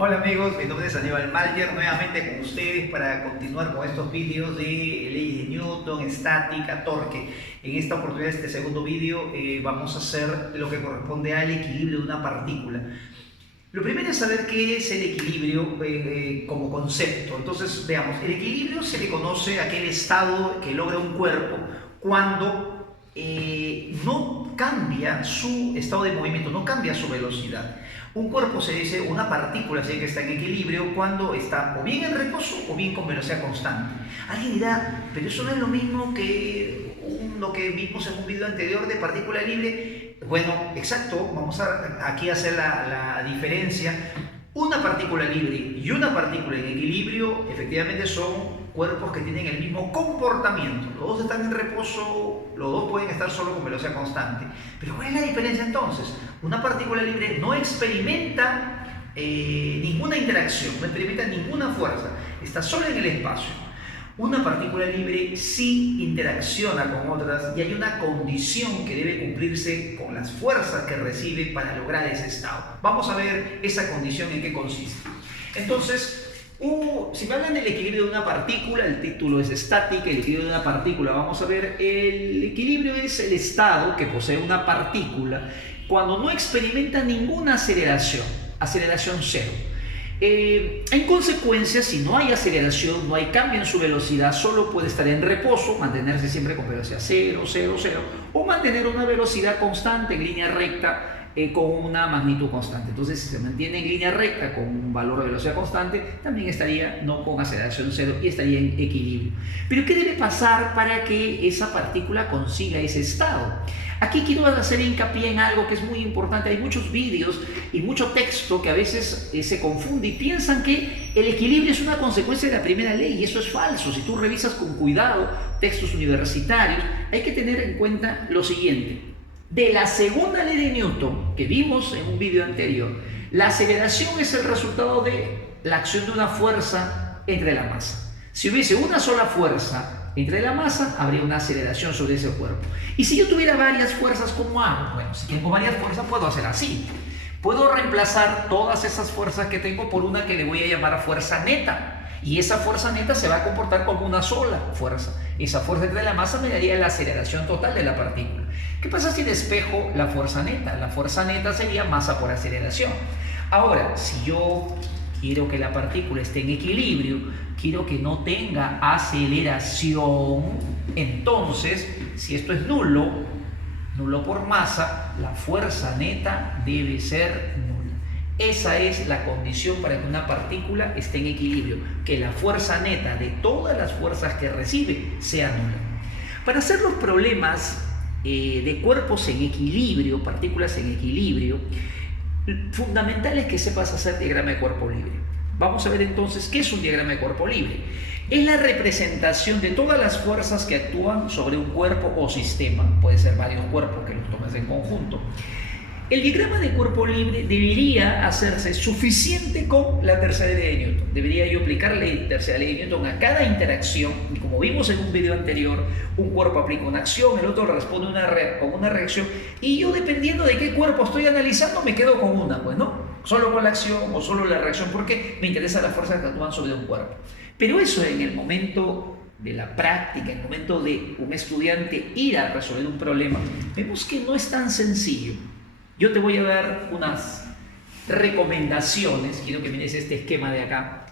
Hola amigos, mi nombre es Aníbal Malyer, nuevamente con ustedes para continuar con estos vídeos de leyes de Newton, estática, torque. En esta oportunidad, este segundo vídeo, vamos a hacer lo que corresponde al equilibrio de una partícula. Lo primero es saber qué es el equilibrio como concepto. Entonces, veamos, el equilibrio se le conoce a aquel estado que logra un cuerpo cuando no cambia su estado de movimiento, no cambia su velocidad. Un cuerpo se dice, una partícula se dice que está en equilibrio cuando está o bien en reposo o bien con velocidad constante. Alguien dirá, pero eso no es lo mismo que lo que vimos en un video anterior de partícula libre. Bueno, exacto, vamos aquí a hacer la diferencia. Una partícula libre y una partícula en equilibrio efectivamente son cuerpos que tienen el mismo comportamiento. Los dos están en reposo, los dos pueden estar solo con velocidad constante. Pero ¿cuál es la diferencia entonces? Una partícula libre no experimenta ninguna interacción, no experimenta ninguna fuerza, está sola en el espacio. Una partícula libre sí interacciona con otras y hay una condición que debe cumplirse con las fuerzas que recibe para lograr ese estado. Vamos a ver esa condición en qué consiste. Entonces, si me hablan del equilibrio de una partícula, el título es estática, el equilibrio de una partícula, vamos a ver, el equilibrio es el estado que posee una partícula cuando no experimenta ninguna aceleración cero. En consecuencia, si no hay aceleración, no hay cambio en su velocidad, solo puede estar en reposo, mantenerse siempre con velocidad 0, 0, 0, o mantener una velocidad constante en línea recta con una magnitud constante. Entonces, si se mantiene en línea recta con un valor de velocidad constante, también estaría no con aceleración cero y estaría en equilibrio. Pero ¿qué debe pasar para que esa partícula consiga ese estado? Aquí quiero hacer hincapié en algo que es muy importante. Hay muchos vídeos y mucho texto que a veces se confunde y piensan que el equilibrio es una consecuencia de la primera ley, y eso es falso. Si tú revisas con cuidado textos universitarios, hay que tener en cuenta lo siguiente. De la segunda ley de Newton, que vimos en un video anterior, la aceleración es el resultado de la acción de una fuerza entre la masa. Si hubiese una sola fuerza entre la masa, habría una aceleración sobre ese cuerpo. Y si yo tuviera varias fuerzas, ¿cómo hago? Bueno, si tengo varias fuerzas, puedo hacer así. Puedo reemplazar todas esas fuerzas que tengo por una que le voy a llamar fuerza neta. Y esa fuerza neta se va a comportar como una sola fuerza. Esa fuerza entre la masa me daría la aceleración total de la partícula. ¿Qué pasa si despejo la fuerza neta? La fuerza neta sería masa por aceleración. Ahora, si yo quiero que la partícula esté en equilibrio, quiero que no tenga aceleración, entonces, si esto es nulo por masa, la fuerza neta debe ser nula. Esa es la condición para que una partícula esté en equilibrio, que la fuerza neta de todas las fuerzas que recibe sea nula. Para hacer los problemas de cuerpos en equilibrio, partículas en equilibrio, fundamental es que sepas hacer diagrama de cuerpo libre. Vamos a ver entonces qué es un diagrama de cuerpo libre. Es la representación de todas las fuerzas que actúan sobre un cuerpo o sistema. Puede ser varios cuerpos que los tomes en conjunto. El diagrama de cuerpo libre debería hacerse suficiente con la tercera ley de Newton. Debería yo aplicar la tercera ley de Newton a cada interacción. Y como vimos en un video anterior, un cuerpo aplica una acción, el otro responde con una reacción. Y yo, dependiendo de qué cuerpo estoy analizando, me quedo con una, pues, ¿no? Solo con la acción o solo la reacción, porque me interesan las fuerzas que actúan sobre un cuerpo. Pero eso en el momento de la práctica, en el momento de un estudiante ir a resolver un problema, vemos que no es tan sencillo. Yo te voy a dar unas recomendaciones, quiero que mires este esquema de acá.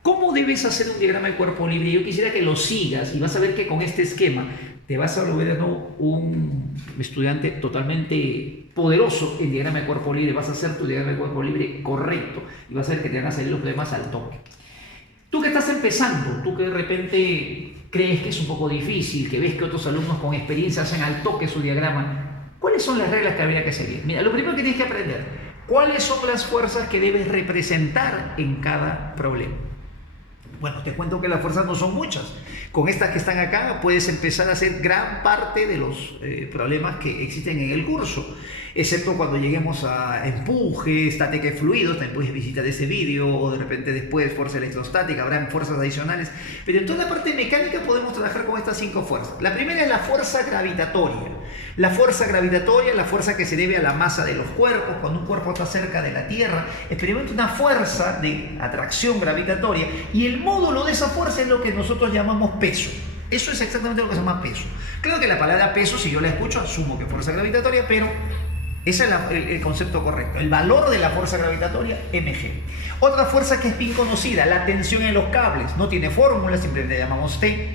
¿Cómo debes hacer un diagrama de cuerpo libre? Yo quisiera que lo sigas y vas a ver que con este esquema te vas a volver un estudiante totalmente poderoso en diagrama de cuerpo libre. Vas a hacer tu diagrama de cuerpo libre correcto y vas a ver que te van a salir los problemas al toque. Tú que estás empezando, tú que de repente crees que es un poco difícil, que ves que otros alumnos con experiencia hacen al toque su diagrama, ¿cuáles son las reglas que habría que seguir? Mira, lo primero que tienes que aprender, ¿cuáles son las fuerzas que debes representar en cada problema? Bueno, te cuento que las fuerzas no son muchas. Con estas que están acá puedes empezar a hacer gran parte de los problemas que existen en el curso, excepto cuando lleguemos a empuje, estática y fluidos. También puedes visitar ese vídeo, o de repente después fuerza electrostática, habrán fuerzas adicionales. Pero en toda la parte mecánica podemos trabajar con estas 5 fuerzas. La primera es la fuerza gravitatoria. La fuerza gravitatoria, la fuerza que se debe a la masa de los cuerpos. Cuando un cuerpo está cerca de la Tierra, experimenta una fuerza de atracción gravitatoria y el módulo de esa fuerza es lo que nosotros llamamos peso. Eso es exactamente lo que se llama peso. Claro que la palabra peso, si yo la escucho, asumo que fuerza gravitatoria, pero ese es el concepto correcto. El valor de la fuerza gravitatoria, mg. Otra fuerza que es bien conocida, la tensión en los cables. No tiene fórmula, simplemente llamamos T.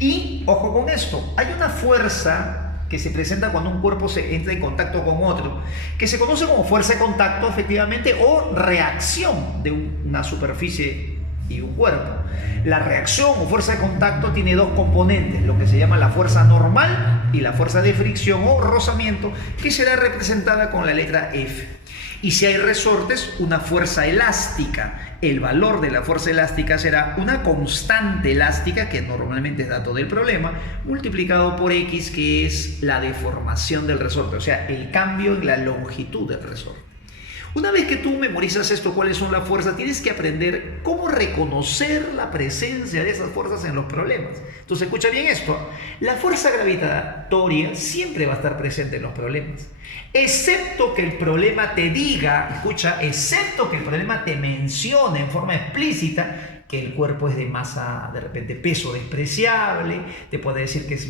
Y, ojo con esto, hay una fuerza que se presenta cuando un cuerpo se entra en contacto con otro, que se conoce como fuerza de contacto, efectivamente, o reacción de una superficie y un cuerpo. La reacción o fuerza de contacto tiene dos componentes, lo que se llama la fuerza normal y la fuerza de fricción o rozamiento, que será representada con la letra F. Y si hay resortes, una fuerza elástica. El valor de la fuerza elástica será una constante elástica, que normalmente es dato del problema, multiplicado por X, que es la deformación del resorte, o sea, el cambio en la longitud del resorte. Una vez que tú memorizas esto, cuáles son las fuerzas, tienes que aprender cómo reconocer la presencia de esas fuerzas en los problemas. Entonces, escucha bien esto. La fuerza gravitatoria siempre va a estar presente en los problemas, excepto que el problema te diga, escucha, excepto que el problema te mencione en forma explícita que el cuerpo es de masa, de repente, peso despreciable, te puede decir que es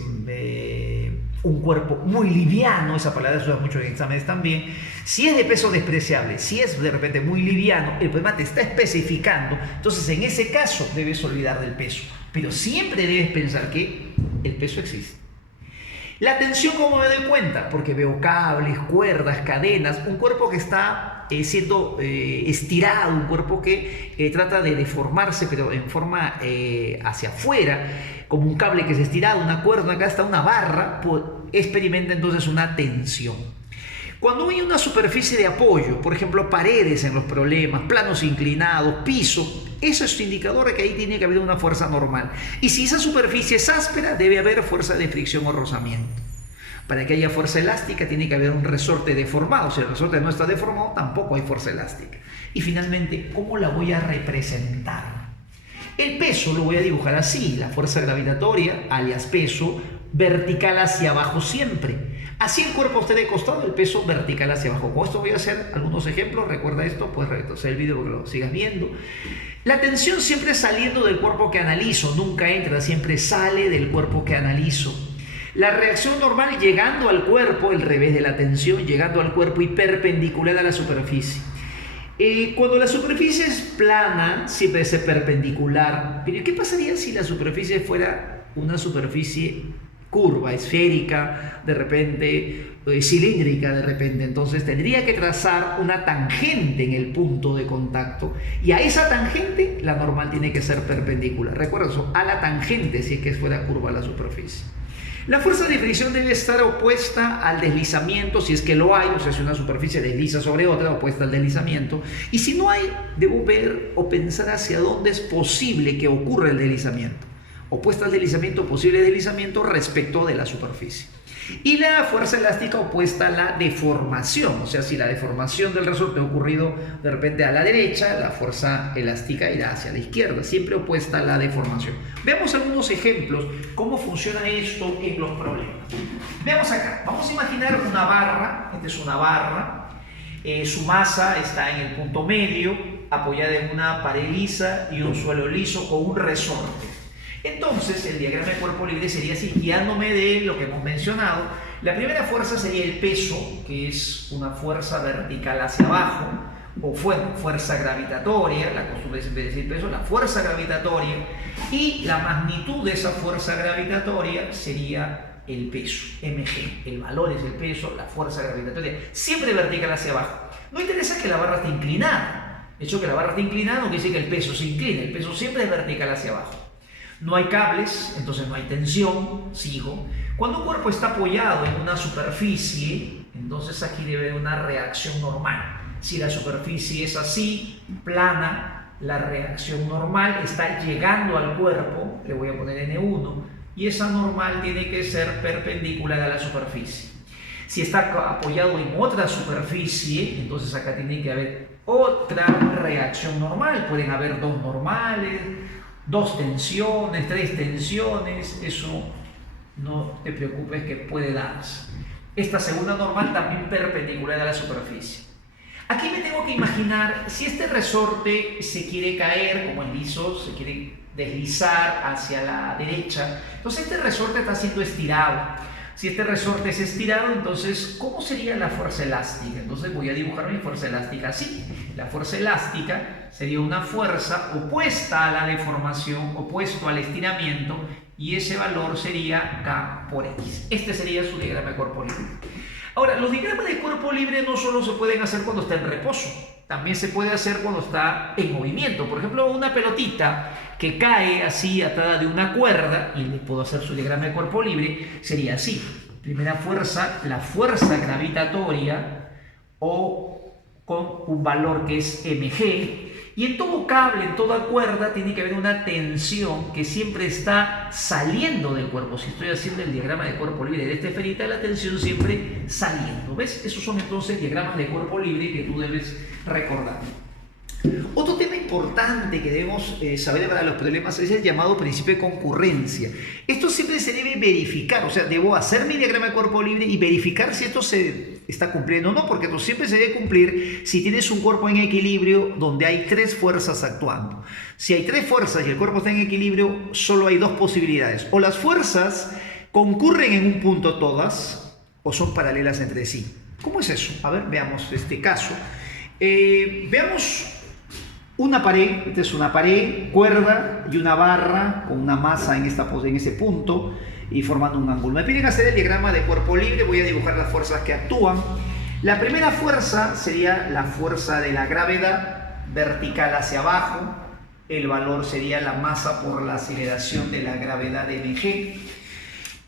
un cuerpo muy liviano, esa palabra se usa mucho en exámenes también. Si es de peso despreciable, si es de repente muy liviano, el problema te está especificando, entonces en ese caso debes olvidar del peso, pero siempre debes pensar que el peso existe. La tensión, ¿cómo me doy cuenta? Porque veo cables, cuerdas, cadenas, un cuerpo que está siendo estirado, un cuerpo que trata de deformarse, pero en forma hacia afuera, como un cable que es estirado, una cuerda, acá está una barra, pues, experimenta entonces una tensión. Cuando hay una superficie de apoyo, por ejemplo paredes en los problemas, planos inclinados, piso, eso es un indicador de que ahí tiene que haber una fuerza normal. Y si esa superficie es áspera, debe haber fuerza de fricción o rozamiento. Para que haya fuerza elástica tiene que haber un resorte deformado. Si el resorte no está deformado, tampoco hay fuerza elástica. Y finalmente, ¿cómo la voy a representar? El peso lo voy a dibujar así, la fuerza gravitatoria, alias peso, vertical hacia abajo siempre. Así el cuerpo esté de costado, el peso vertical hacia abajo. Con esto voy a hacer algunos ejemplos. Recuerda esto, puedes retroceder el video para que lo sigas viendo. La tensión siempre saliendo del cuerpo que analizo, nunca entra, siempre sale del cuerpo que analizo. La reacción normal llegando al cuerpo, el revés de la tensión, llegando al cuerpo y perpendicular a la superficie. Cuando la superficie es plana, siempre es perpendicular. Pero ¿qué pasaría si la superficie fuera una superficie curva, esférica, de repente, cilíndrica de repente? Entonces tendría que trazar una tangente en el punto de contacto y a esa tangente la normal tiene que ser perpendicular. Recuerda eso, a la tangente si es que fuera curva la superficie. La fuerza de fricción debe estar opuesta al deslizamiento, si es que lo hay, o sea, si una superficie desliza sobre otra, opuesta al deslizamiento. Y si no hay, debo ver o pensar hacia dónde es posible que ocurra el deslizamiento. Opuesta al deslizamiento, posible deslizamiento respecto de la superficie. Y la fuerza elástica opuesta a la deformación, o sea, si la deformación del resorte ha ocurrido de repente a la derecha, la fuerza elástica irá hacia la izquierda, siempre opuesta a la deformación. Veamos algunos ejemplos, cómo funciona esto en los problemas. Veamos acá, vamos a imaginar una barra, esta es una barra, su masa está en el punto medio, apoyada en una pared lisa y un suelo liso con un resorte. Entonces, el diagrama de cuerpo libre sería así, guiándome de lo que hemos mencionado. La primera fuerza sería el peso, que es una fuerza vertical hacia abajo, o fuerza gravitatoria, la costumbre siempre decir peso, la fuerza gravitatoria, y la magnitud de esa fuerza gravitatoria sería el peso, mg. El valor es el peso, la fuerza gravitatoria, siempre vertical hacia abajo. No interesa que la barra esté inclinada. De hecho, que la barra esté inclinada no quiere decir que el peso se incline, el peso siempre es vertical hacia abajo. No hay cables, entonces no hay tensión, sigo. Cuando un cuerpo está apoyado en una superficie, entonces aquí debe haber una reacción normal. Si la superficie es así, plana, la reacción normal está llegando al cuerpo, le voy a poner N1, y esa normal tiene que ser perpendicular a la superficie. Si está apoyado en otra superficie, entonces acá tiene que haber otra reacción normal. Pueden haber dos normales, dos tensiones, tres tensiones, eso no te preocupes que puede darse. Esta segunda normal también perpendicular a la superficie. Aquí me tengo que imaginar si este resorte se quiere caer, como el liso, se quiere deslizar hacia la derecha. Entonces este resorte está siendo estirado. Si este resorte es estirado, entonces, ¿cómo sería la fuerza elástica? Entonces voy a dibujar mi fuerza elástica así. La fuerza elástica sería una fuerza opuesta a la deformación, opuesto al estiramiento, y ese valor sería K por X. Este sería su diagrama de cuerpo libre. Ahora, los diagramas de cuerpo libre no solo se pueden hacer cuando está en reposo, también se puede hacer cuando está en movimiento. Por ejemplo, una pelotita que cae así atada de una cuerda, y le puedo hacer su diagrama de cuerpo libre, sería así. Primera fuerza, la fuerza gravitatoria, o con un valor que es mg, y en todo cable, en toda cuerda, tiene que haber una tensión que siempre está saliendo del cuerpo. Si estoy haciendo el diagrama de cuerpo libre de esta esferita, la tensión siempre saliendo. ¿Ves? Esos son entonces diagramas de cuerpo libre que tú debes recordar. Otro tema importante que debemos saber para los problemas es el llamado principio de concurrencia. Esto siempre se debe verificar, o sea, debo hacer mi diagrama de cuerpo libre y verificar si esto se está cumpliendo o no, porque esto siempre se debe cumplir si tienes un cuerpo en equilibrio donde hay tres fuerzas actuando. Si hay tres fuerzas y el cuerpo está en equilibrio, solo hay dos posibilidades. O las fuerzas concurren en un punto todas, o son paralelas entre sí. ¿Cómo es eso? A ver, veamos este caso. Veamos una pared, esta es una pared, cuerda y una barra con una masa en ese punto y formando un ángulo. Me piden hacer el diagrama de cuerpo libre, voy a dibujar las fuerzas que actúan. La primera fuerza sería la fuerza de la gravedad vertical hacia abajo, el valor sería la masa por la aceleración de la gravedad de mg.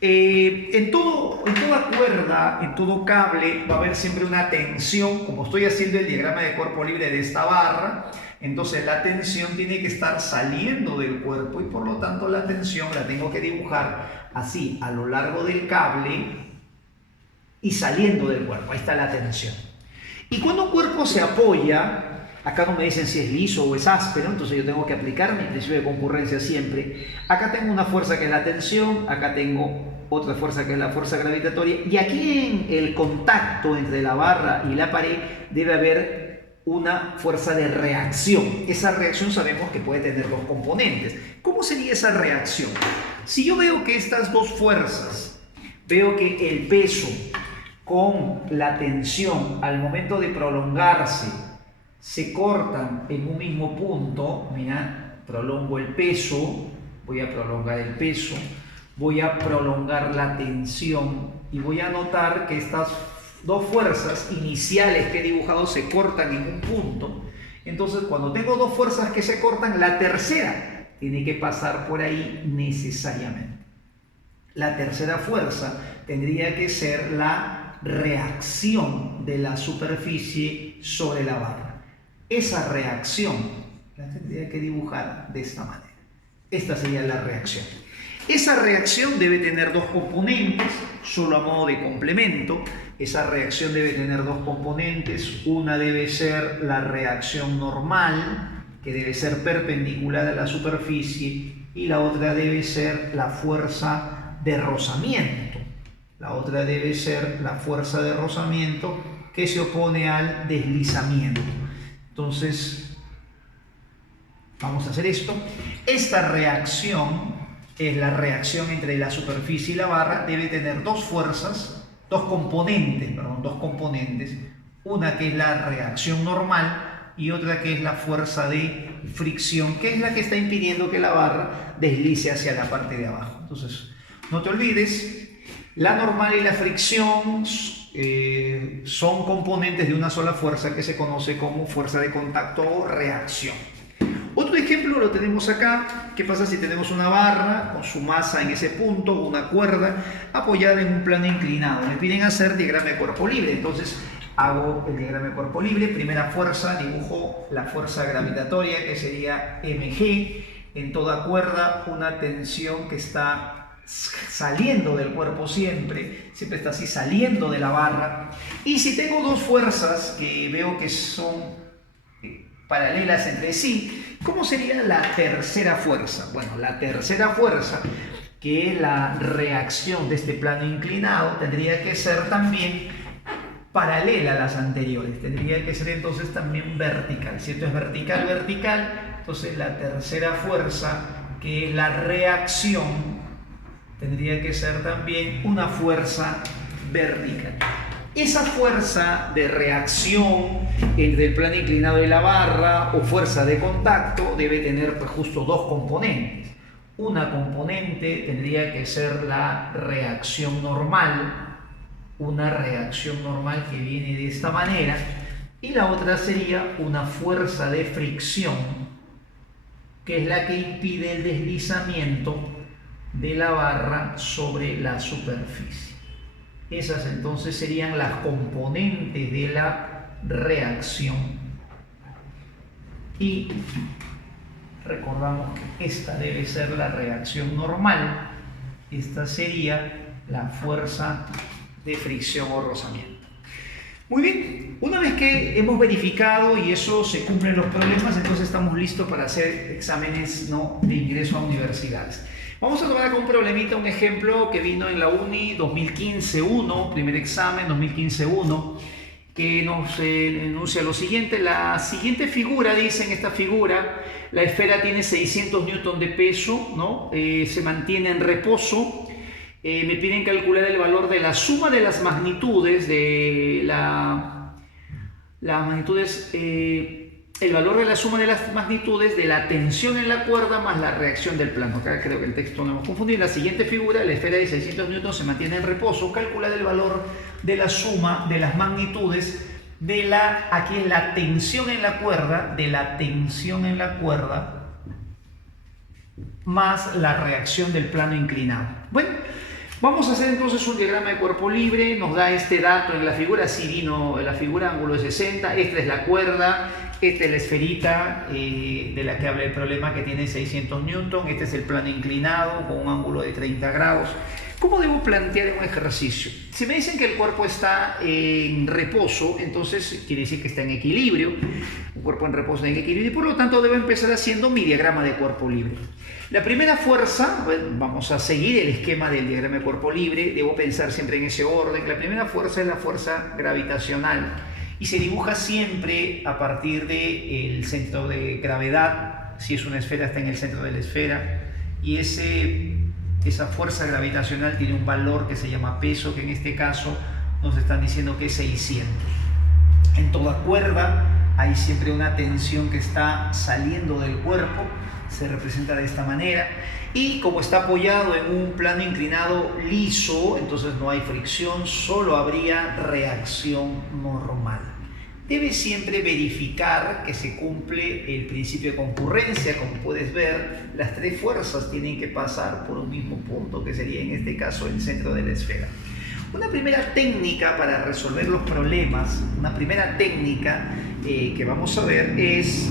En toda cuerda, en todo cable, va a haber siempre una tensión. Como estoy haciendo el diagrama de cuerpo libre de esta barra, entonces la tensión tiene que estar saliendo del cuerpo y por lo tanto la tensión la tengo que dibujar así, a lo largo del cable y saliendo del cuerpo. Ahí está la tensión. Y cuando un cuerpo se apoya, acá no me dicen si es liso o es áspero, entonces yo tengo que aplicar mi principio de concurrencia siempre. Acá tengo una fuerza que es la tensión, acá tengo otra fuerza que es la fuerza gravitatoria, y aquí en el contacto entre la barra y la pared debe haber una fuerza de reacción. Esa reacción sabemos que puede tener dos componentes. ¿Cómo sería esa reacción? Si yo veo que estas dos fuerzas, veo que el peso con la tensión al momento de prolongarse se cortan en un mismo punto, mira, prolongo el peso, voy a prolongar el peso, voy a prolongar la tensión y voy a notar que estas dos fuerzas iniciales que he dibujado se cortan en un punto. Entonces, cuando tengo dos fuerzas que se cortan, la tercera tiene que pasar por ahí necesariamente. La tercera fuerza tendría que ser la reacción de la superficie sobre la barra. Esa reacción la tendría que dibujar de esta manera. Esta sería la reacción. Esa reacción debe tener dos componentes, solo a modo de complemento. Esa reacción debe tener dos componentes. Una debe ser la reacción normal, que debe ser perpendicular a la superficie, y la otra debe ser la fuerza de rozamiento. La otra debe ser la fuerza de rozamiento que se opone al deslizamiento. Entonces, vamos a hacer esto. Esta reacción es la reacción entre la superficie y la barra, debe tener dos fuerzas, dos componentes, una que es la reacción normal y otra que es la fuerza de fricción, que es la que está impidiendo que la barra deslice hacia la parte de abajo. Entonces, no te olvides, la normal y la fricción son componentes de una sola fuerza que se conoce como fuerza de contacto o reacción. Otro ejemplo lo tenemos acá. ¿Qué pasa si tenemos una barra con su masa en ese punto, una cuerda apoyada en un plano inclinado? Me piden hacer diagrama de cuerpo libre, entonces hago el diagrama de cuerpo libre. Primera fuerza, dibujo la fuerza gravitatoria que sería mg. En toda cuerda una tensión que está saliendo del cuerpo siempre está así saliendo de la barra. Y si tengo dos fuerzas que veo que son paralelas entre sí, ¿cómo sería la tercera fuerza? Bueno, la tercera fuerza que es la reacción de este plano inclinado, tendría que ser también paralela a las anteriores, tendría que ser entonces también vertical. Si esto es vertical, vertical, entonces la tercera fuerza, que es la reacción, tendría que ser también una fuerza vertical. Esa fuerza de reacción entre el plano inclinado y la barra o fuerza de contacto debe tener pues, justo dos componentes. Una componente tendría que ser la reacción normal, una reacción normal que viene de esta manera, y la otra sería una fuerza de fricción, que es la que impide el deslizamiento de la barra sobre la superficie. Esas entonces serían las componentes de la reacción. Y recordamos que esta debe ser la reacción normal, esta sería la fuerza de fricción o rozamiento. Muy bien, una vez que hemos verificado y eso se cumplen los problemas, entonces estamos listos para hacer exámenes de ingreso a universidades. Vamos a tomar acá un problemita, un ejemplo que vino en la Uni 2015-1, primer examen 2015-1, que nos enuncia lo siguiente. La siguiente figura, dice en esta figura, la esfera tiene 600 newton de peso, ¿no? Se mantiene en reposo. Me piden calcular el valor de la suma de las magnitudes de el valor de la suma de las magnitudes de la tensión en la cuerda más la reacción del plano. Acá creo que el texto no hemos confundido. En la siguiente figura, la esfera de 600 newton se mantiene en reposo. Calcular el valor de la suma de las magnitudes de aquí es la tensión en la cuerda, de la tensión en la cuerda más la reacción del plano inclinado. Bueno, vamos a hacer entonces un diagrama de cuerpo libre. Nos da este dato en la figura, así vino la figura, ángulo de 60, esta es la cuerda, esta es la esferita de la que habla el problema, que tiene 600 newton, este es el plano inclinado con un ángulo de 30 grados. ¿Cómo debo plantear un ejercicio? Si me dicen que el cuerpo está en reposo, entonces quiere decir que está en equilibrio. Un cuerpo en reposo está en equilibrio y por lo tanto debo empezar haciendo mi diagrama de cuerpo libre. La primera fuerza, bueno, vamos a seguir el esquema del diagrama de cuerpo libre, debo pensar siempre en ese orden. La primera fuerza es la fuerza gravitacional y se dibuja siempre a partir del centro de gravedad. Si es una esfera, está en el centro de la esfera y esa fuerza gravitacional tiene un valor que se llama peso, que en este caso nos están diciendo que es 600. En toda cuerda hay siempre una tensión que está saliendo del cuerpo, se representa de esta manera, y como está apoyado en un plano inclinado liso, entonces no hay fricción, solo habría reacción normal. Debe siempre verificar que se cumple el principio de concurrencia. Como puedes ver, las tres fuerzas tienen que pasar por un mismo punto, que sería en este caso el centro de la esfera. Una primera técnica para resolver los problemas, una primera técnica que vamos a ver es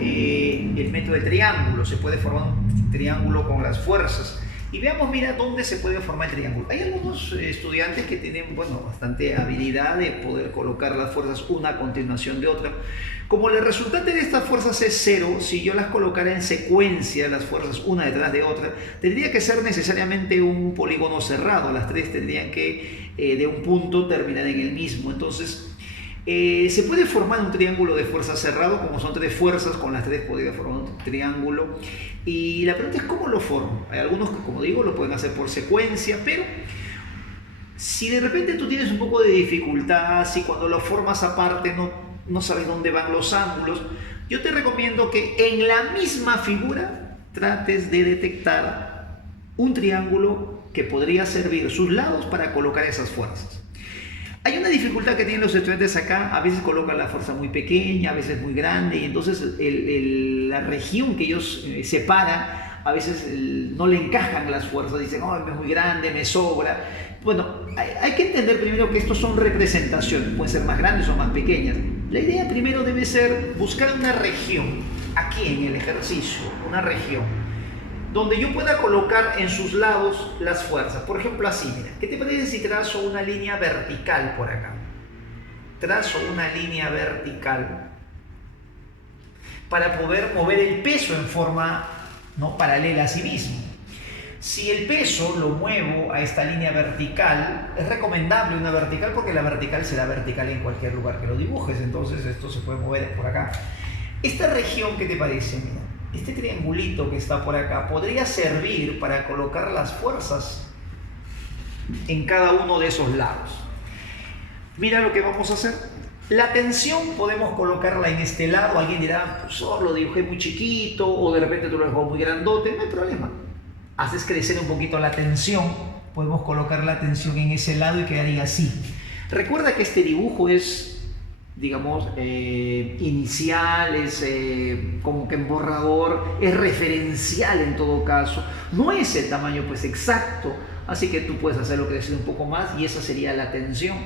el método de triángulo. Se puede formar un triángulo con las fuerzas. Y veamos, mira, dónde se puede formar el triángulo. Hay algunos estudiantes que tienen, bastante habilidad de poder colocar las fuerzas una a continuación de otra. Como la resultante de estas fuerzas es 0, si yo las colocara en secuencia, las fuerzas una detrás de otra, tendría que ser necesariamente un polígono cerrado. Las tres tendrían que, de un punto, terminar en el mismo. Entonces, se puede formar un triángulo de fuerza cerrado, como son tres fuerzas, con las tres podría formar un triángulo. Y la pregunta es cómo lo formo. Hay algunos que, como digo, lo pueden hacer por secuencia, pero si de repente tú tienes un poco de dificultad, si cuando lo formas aparte no sabes dónde van los ángulos, yo te recomiendo que en la misma figura trates de detectar un triángulo que podría servir sus lados para colocar esas fuerzas. Hay una dificultad que tienen los estudiantes acá, a veces colocan la fuerza muy pequeña, a veces muy grande, y entonces la región que ellos separan, a veces no le encajan las fuerzas, dicen, oh, es muy grande, me sobra. Bueno, hay que entender primero que estos son representaciones, pueden ser más grandes o más pequeñas. La idea primero debe ser buscar una región, aquí en el ejercicio, una región, donde yo pueda colocar en sus lados las fuerzas. Por ejemplo, así, mira, ¿qué te parece si trazo una línea vertical por acá? Trazo una línea vertical para poder mover el peso en forma paralela a sí mismo. Si el peso lo muevo a esta línea vertical, es recomendable una vertical porque la vertical será vertical en cualquier lugar que lo dibujes, entonces esto se puede mover por acá. Esta región, ¿qué te parece? Mira, este triangulito que está por acá podría servir para colocar las fuerzas en cada uno de esos lados. Mira lo que vamos a hacer. La tensión podemos colocarla en este lado. Alguien dirá, pues lo dibujé muy chiquito o de repente tú lo dejó muy grandote. No hay problema. Haces crecer un poquito la tensión. Podemos colocar la tensión en ese lado y quedaría así. Recuerda que este dibujo es, digamos, inicial, es como que en borrador, es referencial en todo caso. No es el tamaño pues exacto. Así que tú puedes hacerlo crecer un poco más y esa sería la tensión.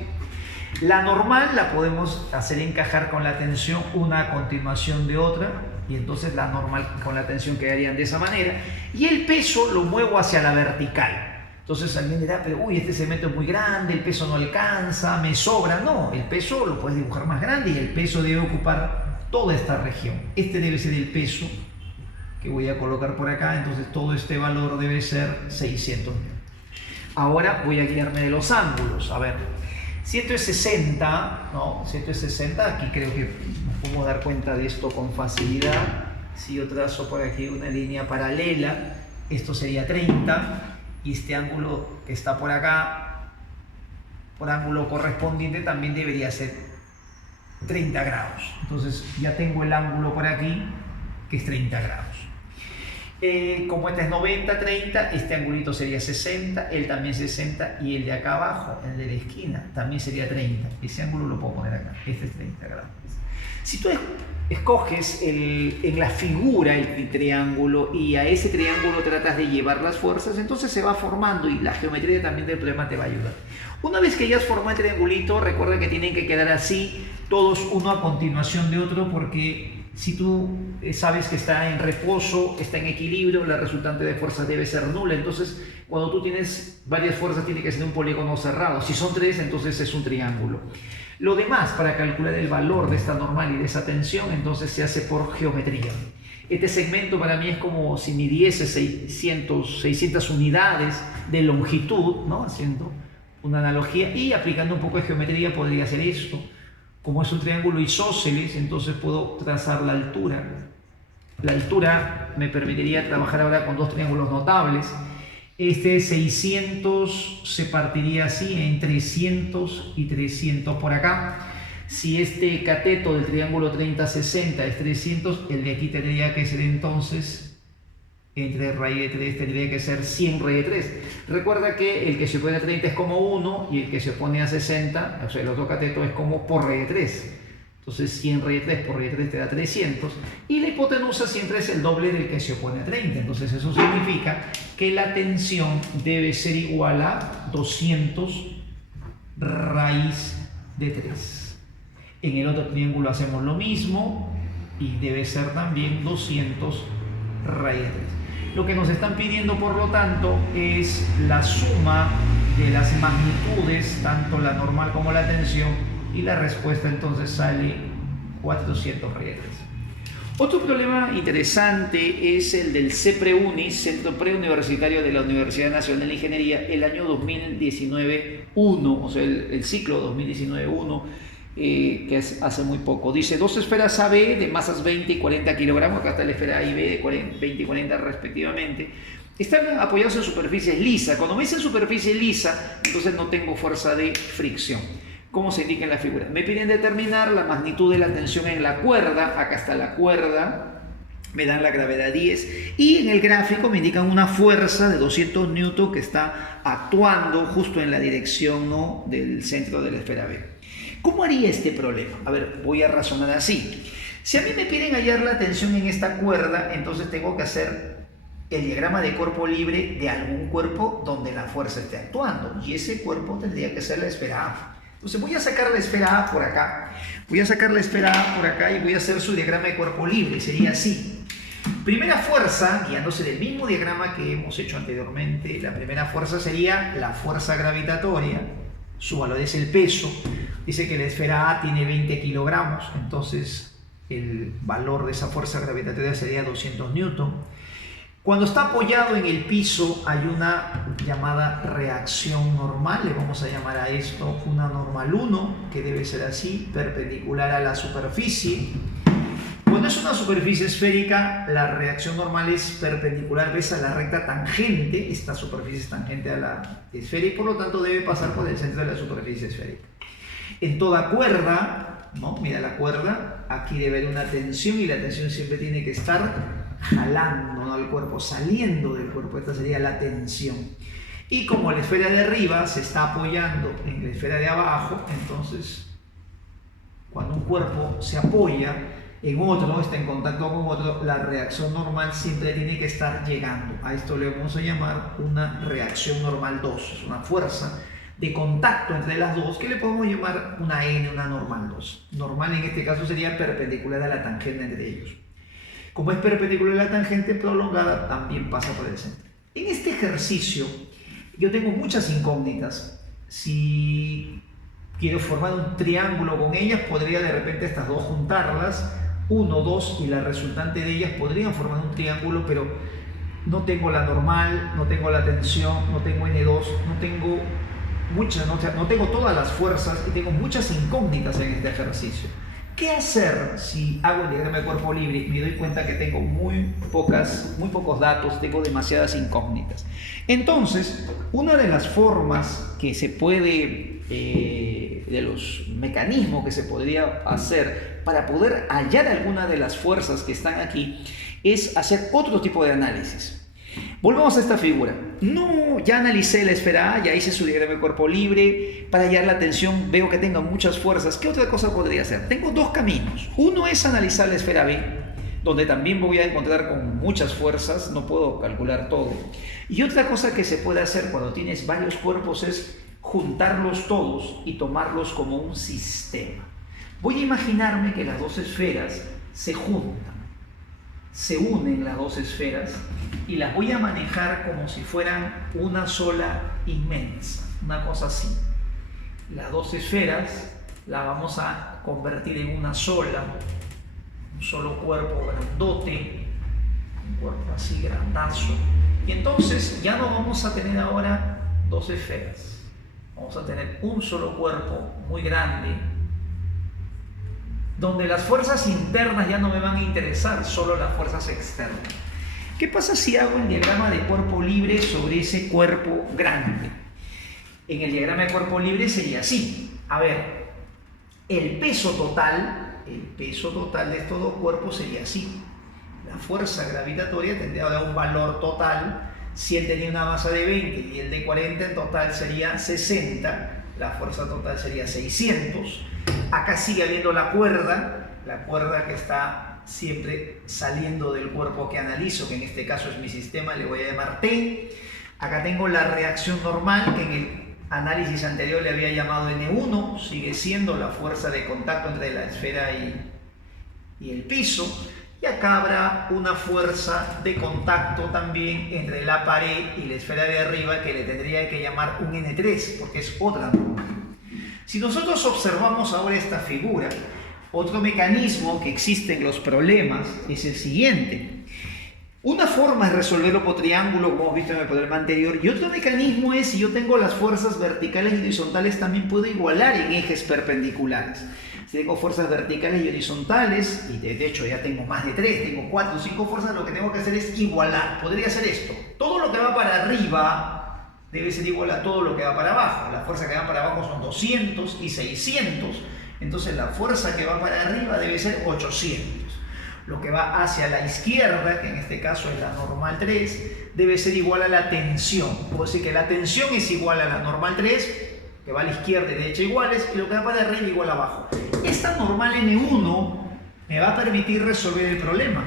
La normal la podemos hacer encajar con la tensión una a continuación de otra y entonces la normal con la tensión quedarían de esa manera y el peso lo muevo hacia la vertical. Entonces alguien dirá, pero uy, este segmento es muy grande, el peso no alcanza, me sobra. No, el peso lo puedes dibujar más grande y el peso debe ocupar toda esta región. Este debe ser el peso que voy a colocar por acá, entonces todo este valor debe ser 600. Ahora voy a guiarme de los ángulos. A ver, si esto es 60, ¿no? Si esto es 60, aquí creo que nos podemos dar cuenta de esto con facilidad. Si yo trazo por aquí una línea paralela, esto sería 30, y este ángulo que está por acá, por ángulo correspondiente, también debería ser 30 grados. Entonces ya tengo el ángulo por aquí, que es 30 grados. Como este es 90, 30, este angulito sería 60, él también 60 y el de acá abajo, el de la esquina, también sería 30. Ese ángulo lo puedo poner acá, este es 30 grados. Si tú escoges en la figura el triángulo y a ese triángulo tratas de llevar las fuerzas, entonces se va formando y la geometría también del problema te va a ayudar. Una vez que ya has formado el triangulito, recuerda que tienen que quedar así, todos uno a continuación de otro, porque si tú sabes que está en reposo, está en equilibrio, la resultante de fuerza debe ser nula. Entonces, cuando tú tienes varias fuerzas, tiene que ser un polígono cerrado. Si son 3, entonces es un triángulo. Lo demás, para calcular el valor de esta normal y de esa tensión, entonces se hace por geometría. Este segmento para mí es como si midiese 600 unidades de longitud, ¿no? Haciendo una analogía y aplicando un poco de geometría podría hacer esto. Como es un triángulo isósceles, entonces puedo trazar la altura. La altura me permitiría trabajar ahora con dos triángulos notables. Este 600 se partiría así en 300 y 300 por acá. Si este cateto del triángulo 30-60 es 300, el de aquí tendría que ser entonces, entre raíz de 3 tendría que ser 100 raíz de 3. Recuerda que el que se opone a 30 es como 1 y el que se opone a 60, o sea, el otro cateto es como por raíz de 3. Entonces 100 raíz de 3 por raíz de 3 te da 300 y la hipotenusa siempre es el doble del que se opone a 30. Entonces eso significa que la tensión debe ser igual a 200 raíz de 3. En el otro triángulo hacemos lo mismo y debe ser también 200 raíz de 3. Lo que nos están pidiendo, por lo tanto, es la suma de las magnitudes, tanto la normal como la tensión, y la respuesta entonces sale 400 raíz de 3. Otro problema interesante es el del CEPREUNI, Centro Preuniversitario de la Universidad Nacional de Ingeniería, el año 2019-1, o sea, el ciclo 2019-1, que es hace muy poco. Dice, dos esferas AB de masas 20 y 40 kilogramos, acá está la esfera A y B de 20 y 40 respectivamente, están apoyados en superficies lisas. Cuando me dicen superficie lisa, entonces no tengo fuerza de fricción, como se indica en la figura. Me piden determinar la magnitud de la tensión en la cuerda, acá está la cuerda, me dan la gravedad 10, y en el gráfico me indican una fuerza de 200 newton que está actuando justo en la dirección, ¿no?, del centro de la esfera B. ¿Cómo haría este problema? A ver, voy a razonar así. Si a mí me piden hallar la tensión en esta cuerda, entonces tengo que hacer el diagrama de cuerpo libre de algún cuerpo donde la fuerza esté actuando. Y ese cuerpo tendría que ser la esfera A. Entonces voy a sacar la esfera A por acá. Voy a sacar la esfera A por acá y voy a hacer su diagrama de cuerpo libre. Sería así. Primera fuerza, guiándose del mismo diagrama que hemos hecho anteriormente, la primera fuerza sería la fuerza gravitatoria. Su valor es el peso. Dice que la esfera A tiene 20 kilogramos, entonces el valor de esa fuerza gravitatoria sería 200 newton. Cuando está apoyado en el piso hay una llamada reacción normal, le vamos a llamar a esto una normal 1, que debe ser así, perpendicular a la superficie. Cuando es una superficie esférica, la reacción normal es perpendicular, ves, a la recta tangente. Esta superficie es tangente a la esfera y por lo tanto debe pasar por el centro de la superficie esférica. En toda cuerda, ¿no? Mira la cuerda, aquí debe haber una tensión y la tensión siempre tiene que estar jalando, ¿no?, al cuerpo, saliendo del cuerpo. Esta sería la tensión. Y como la esfera de arriba se está apoyando en la esfera de abajo, entonces cuando un cuerpo se apoya en otro, está en contacto con otro, la reacción normal siempre tiene que estar llegando. A esto le vamos a llamar una reacción normal 2. Es una fuerza de contacto entre las dos que le podemos llamar una N, una normal 2. Normal en este caso sería perpendicular a la tangente entre ellos. Como es perpendicular a la tangente prolongada, también pasa por el centro. En este ejercicio yo tengo muchas incógnitas. Si quiero formar un triángulo con ellas, podría de repente estas dos juntarlas, 1, 2, y la resultante de ellas podrían formar un triángulo, pero no tengo la normal, no tengo la tensión, no tengo N2, no tengo no tengo todas las fuerzas y tengo muchas incógnitas en este ejercicio. ¿Qué hacer si hago el diagrama de cuerpo libre y me doy cuenta que tengo muy pocos datos, tengo demasiadas incógnitas? Entonces, una de las formas que se puede, de los mecanismos que se podría hacer para poder hallar alguna de las fuerzas que están aquí, es hacer otro tipo de análisis. Volvamos a esta figura. No, ya analicé la esfera A, ya hice su diagrama de cuerpo libre. Para hallar la tensión veo que tenga muchas fuerzas. ¿Qué otra cosa podría hacer? Tengo dos caminos. Uno es analizar la esfera B, donde también voy a encontrar con muchas fuerzas, no puedo calcular todo. Y otra cosa que se puede hacer cuando tienes varios cuerpos es juntarlos todos y tomarlos como un sistema. Voy a imaginarme que las dos esferas se juntan. Se unen las dos esferas y las voy a manejar como si fueran una sola inmensa, una cosa así. Las dos esferas las vamos a convertir en una sola, un solo cuerpo grandote, un cuerpo así grandazo. Y entonces ya no vamos a tener ahora dos esferas, vamos a tener un solo cuerpo muy grande, donde las fuerzas internas ya no me van a interesar, solo las fuerzas externas. ¿Qué pasa si hago el diagrama de cuerpo libre sobre ese cuerpo grande? En el diagrama de cuerpo libre sería así. A ver, el peso total de estos dos cuerpos sería así. La fuerza gravitatoria tendría que dar un valor total. Si él tenía una masa de 20 y el de 40, en total sería 60. La fuerza total sería 600. Acá sigue habiendo la cuerda que está siempre saliendo del cuerpo que analizo, que en este caso es mi sistema, le voy a llamar T. Acá tengo la reacción normal, que en el análisis anterior le había llamado N1, sigue siendo la fuerza de contacto entre la esfera y el piso. Y acá habrá una fuerza de contacto también entre la pared y la esfera de arriba, que le tendría que llamar un N3, porque es otra normal. Si nosotros observamos ahora esta figura, otro mecanismo que existe en los problemas es el siguiente. Una forma es resolverlo por triángulo, como hemos visto en el problema anterior, y otro mecanismo es, si yo tengo las fuerzas verticales y horizontales, también puedo igualar en ejes perpendiculares. Si tengo fuerzas verticales y horizontales, y de hecho ya tengo más de 3, tengo 4 o 5 fuerzas, lo que tengo que hacer es igualar. Podría hacer esto. Todo lo que va para arriba debe ser igual a todo lo que va para abajo. La fuerza que va para abajo son 200 y 600. Entonces la fuerza que va para arriba debe ser 800. Lo que va hacia la izquierda, que en este caso es la normal 3, debe ser igual a la tensión. Puedo decir que la tensión es igual a la normal 3, que va a la izquierda y derecha iguales, y lo que va para arriba igual a abajo. Esta normal N1 me va a permitir resolver el problema,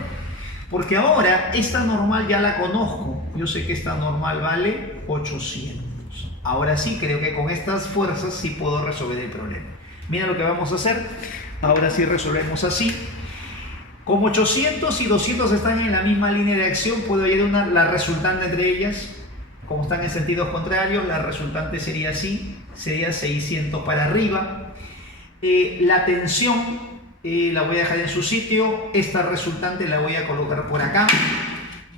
porque ahora esta normal ya la conozco. Yo sé que esta normal vale 800. Ahora sí, creo que con estas fuerzas sí puedo resolver el problema. Mira lo que vamos a hacer. Ahora sí resolvemos así. Como 800 y 200 están en la misma línea de acción, puedo hallar la resultante entre ellas. Como están en sentidos contrarios, la resultante sería así. Sería 600 para arriba. La tensión la voy a dejar en su sitio. Esta resultante la voy a colocar por acá.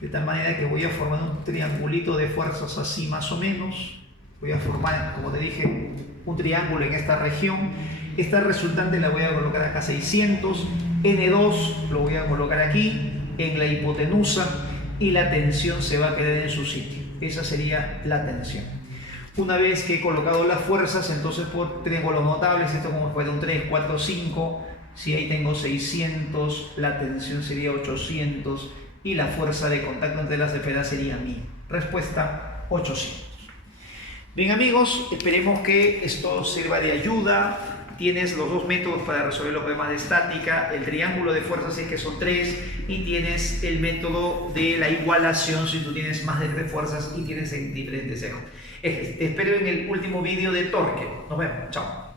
de tal manera que voy a formar un triangulito de fuerzas así más o menos. Voy a formar, como te dije, un triángulo en esta región. Esta resultante la voy a colocar acá 600, N2 lo voy a colocar aquí en la hipotenusa y la tensión se va a quedar en su sitio. Esa sería la tensión. Una vez que he colocado las fuerzas, entonces tengo los notables, esto como fuera un 3, 4, 5, si ahí tengo 600, la tensión sería 800 y la fuerza de contacto entre las esferas sería 1000. Respuesta 800. Bien amigos, esperemos que esto sirva de ayuda. Tienes los dos métodos para resolver los problemas de estática, el triángulo de fuerzas si es que son 3 y tienes el método de la igualación si tú tienes más de 3 fuerzas y tienes en diferentes ejes. Te espero en el último vídeo de torque. Nos vemos, chao.